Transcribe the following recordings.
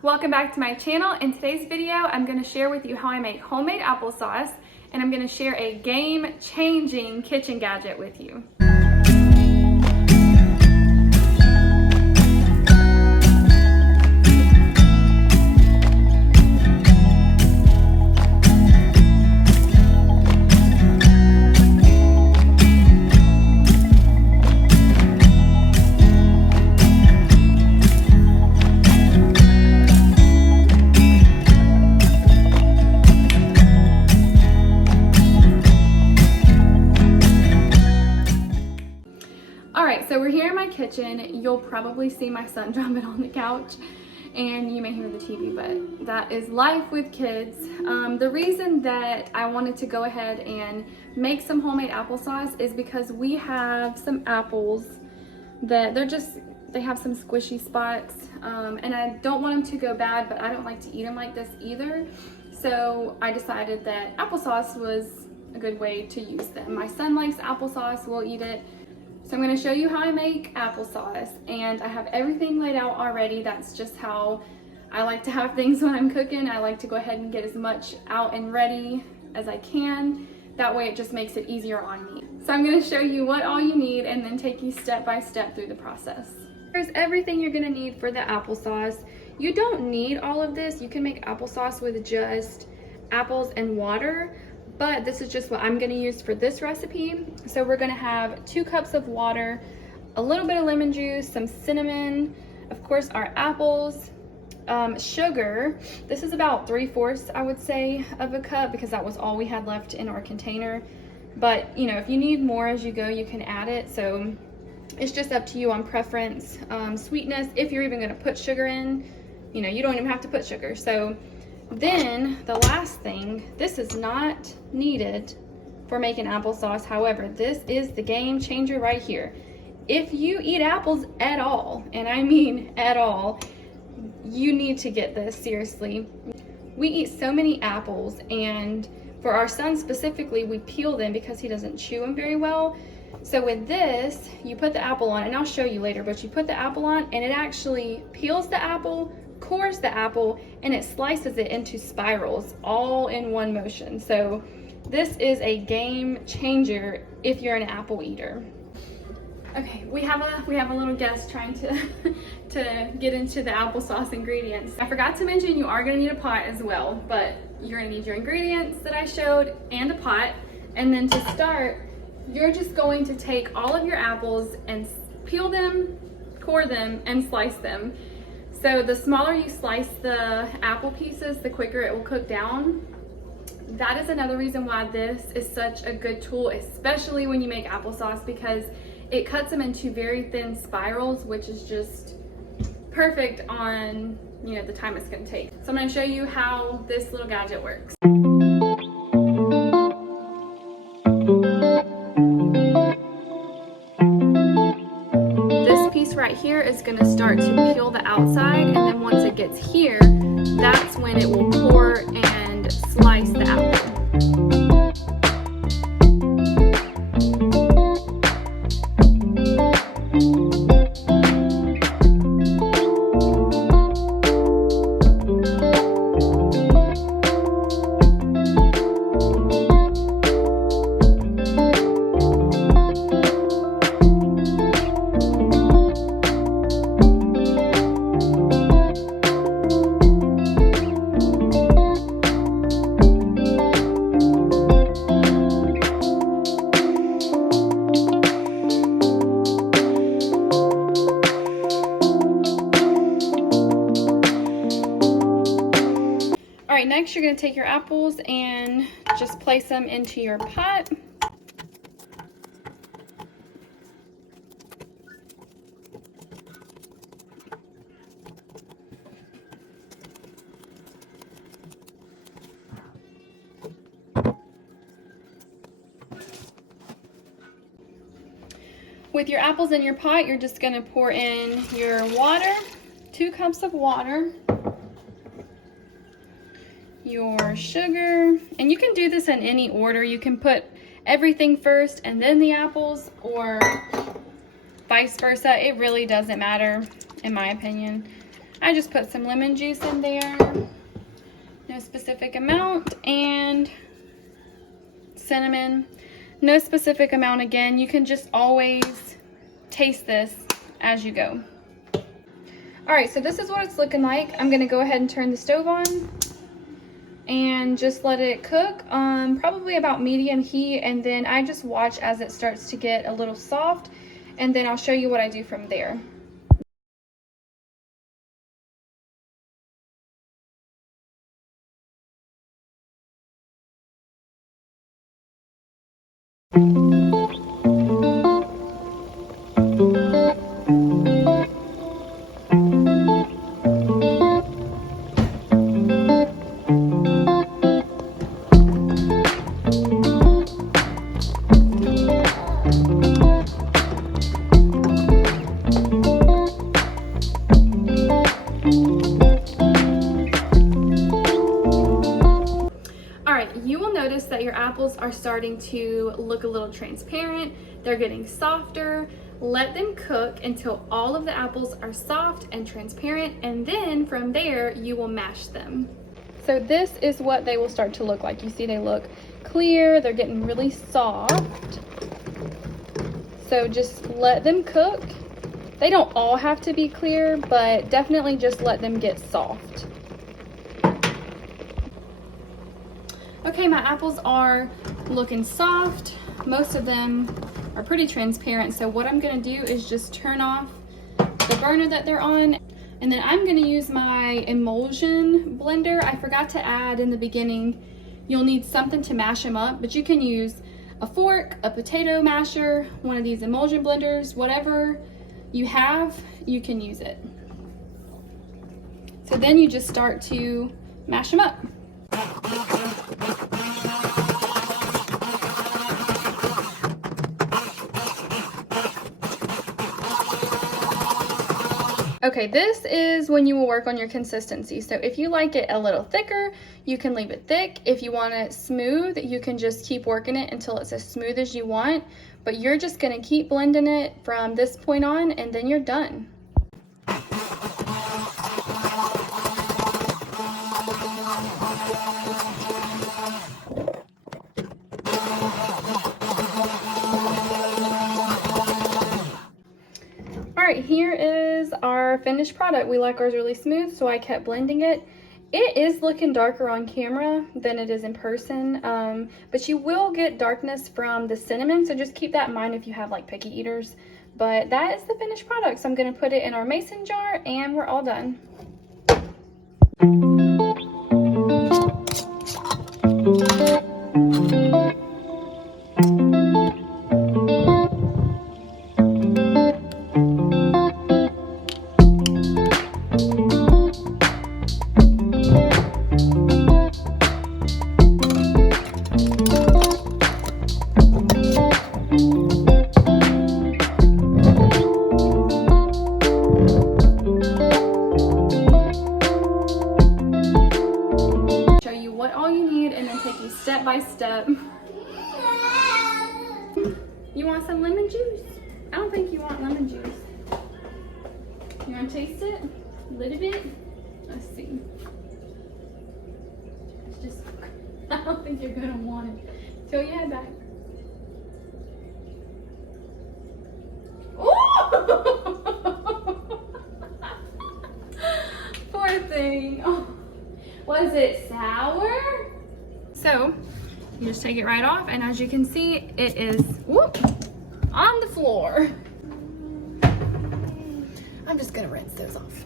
Welcome back to my channel. In today's video, I'm going to share with you how I make homemade applesauce, and I'm going to share a game-changing kitchen gadget with you. So we're here in my kitchen. You'll probably see my son jumping on the couch and you may hear the TV, but that is life with kids. The reason that I wanted to go ahead and make some homemade applesauce is because we have some apples that they have some squishy spots, and I don't want them to go bad, but I don't like to eat them like this either. So I decided that applesauce was a good way to use them. My son likes applesauce, we'll eat it. So I'm going to show you how I make applesauce, and I have everything laid out already. That's just how I like to have things when I'm cooking. I like to go ahead and get as much out and ready as I can. That way it just makes it easier on me. So I'm going to show you what all you need and then take you step by step through the process. Here's everything you're going to need for the applesauce. You don't need all of this. You can make applesauce with just apples and water, but this is just what I'm going to use for this recipe. So we're going to have 2 cups of water, a little bit of lemon juice, some cinnamon, of course our apples, sugar. This is about 3/4, I would say, of a cup, because that was all we had left in our container. But you know, if you need more as you go, you can add it. So it's just up to you on preference. Sweetness, if you're even going to put sugar in, you know, you don't even have to put sugar. So then the last thing, this is not needed for making applesauce. However, this is the game changer right here. If you eat apples at all, and I mean at all, you need to get this, seriously. We eat so many apples, and for our son specifically, we peel them because he doesn't chew them very well. So with this, you put the apple on, and I'll show you later, but you put the apple on and it actually peels the apple, cores the apple, and it slices it into spirals all in one motion. So this is a game changer if you're an apple eater. Okay, we have a little guest trying to get into the applesauce ingredients. I forgot to mention you are going to need a pot as well, but you're going to need your ingredients that I showed and a pot. And then to start, you're just going to take all of your apples and peel them, core them, and slice them. So the smaller you slice the apple pieces, the quicker it will cook down. That is another reason why this is such a good tool, especially when you make applesauce, because it cuts them into very thin spirals, which is just perfect on, you know, the time it's going to take. So I'm going to show you how this little gadget works. Right here is going to start to peel the outside, and then once it gets here, that's when it will core and slice the apple. Alright, next you're going to take your apples and just place them into your pot. With your apples in your pot, you're just going to pour in your water, 2 cups of water, your sugar, and you can do this in any order. You can put everything first and then the apples, or vice versa. It really doesn't matter, in my opinion. I just put some lemon juice in there, no specific amount, and cinnamon, no specific amount again. You can just always taste this as you go. All right, so this is what it's looking like. I'm gonna go ahead and turn the stove on and just let it cook, probably about medium heat, and then I just watch as it starts to get a little soft, and then I'll show you what I do from there. That your apples are starting to look a little transparent. They're getting softer. Let them cook until all of the apples are soft and transparent, and then from there you will mash them. So this is what they will start to look like. You see they look clear, they're getting really soft. So just let them cook. They don't all have to be clear, but definitely just let them get soft. Okay, my apples are looking soft. Most of them are pretty transparent. So what I'm gonna do is just turn off the burner that they're on. And then I'm gonna use my emulsion blender. I forgot to add in the beginning, you'll need something to mash them up, but you can use a fork, a potato masher, one of these emulsion blenders, whatever you have, you can use it. So then you just start to mash them up. Okay, this is when you will work on your consistency. So if you like it a little thicker, you can leave it thick. If you want it smooth, you can just keep working it until it's as smooth as you want. But you're just gonna keep blending it from this point on, and then you're done. Alright, here is our finished product. We like ours really smooth, so I kept blending it. It is looking darker on camera than it is in person, but you will get darkness from the cinnamon, so just keep that in mind if you have like picky eaters. But that is the finished product, so I'm going to put it in our mason jar and we're all done. Step by step. You want some lemon juice? I don't think you want lemon juice. You want to taste it? A little bit? Let's see. It's just, I don't think you're gonna want it. Throw your head back. Oh! Poor thing. Oh. Was it sour? So you just take it right off, and as you can see, it is whoop, on the floor. I'm just gonna rinse those off.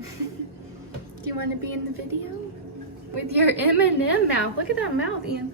Do you want to be in the video with your M&M mouth? Look at that mouth, Ian.